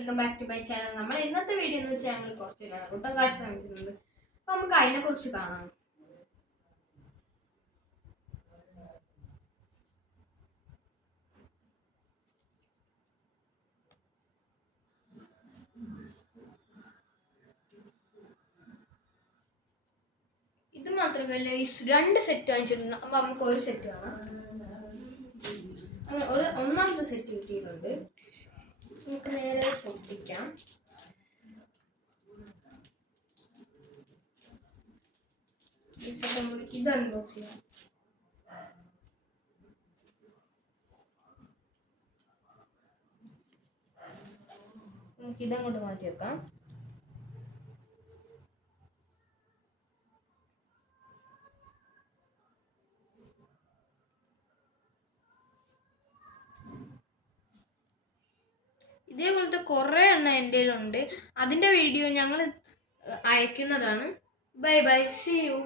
Welcome back to my channel. നമ്മൾ ഇന്നത്തെ video എന്ന് വെച്ചാൽ ഞങ്ങൾ കുറച്ച് നറുട്ടം കാഴ്ച കാണിച്ചിട്ടുണ്ട്. അപ്പോൾ നമുക്ക് അതിനെക്കുറിച്ച് കാണാം. ഇത് മാത്രമല്ല, ഈ 2 സെറ്റ് വാങ്ങിച്ചിട്ടുണ്ട്. അപ്പോൾ നമുക്ക് ഒരു സെറ്റ് കാണാം. അങ്ങനെ ഒന്നാമത്തെ സെറ്റ് കിട്ടിയിട്ടുണ്ട്. നമുക്ക് നേരെ പൊട്ടിക്കാം. ഇത് അൺബോക്സ് ചെയ്യാം. നമുക്ക് ഇതങ്ങോട്ട് മാറ്റി വെക്കാം. ഇതേപോലത്തെ കുറേ എണ്ണം എൻ്റെ കയ്യിലുണ്ട്. അതിൻ്റെ വീഡിയോ ഞങ്ങൾ അയക്കുന്നതാണ്. Bye bye, see U.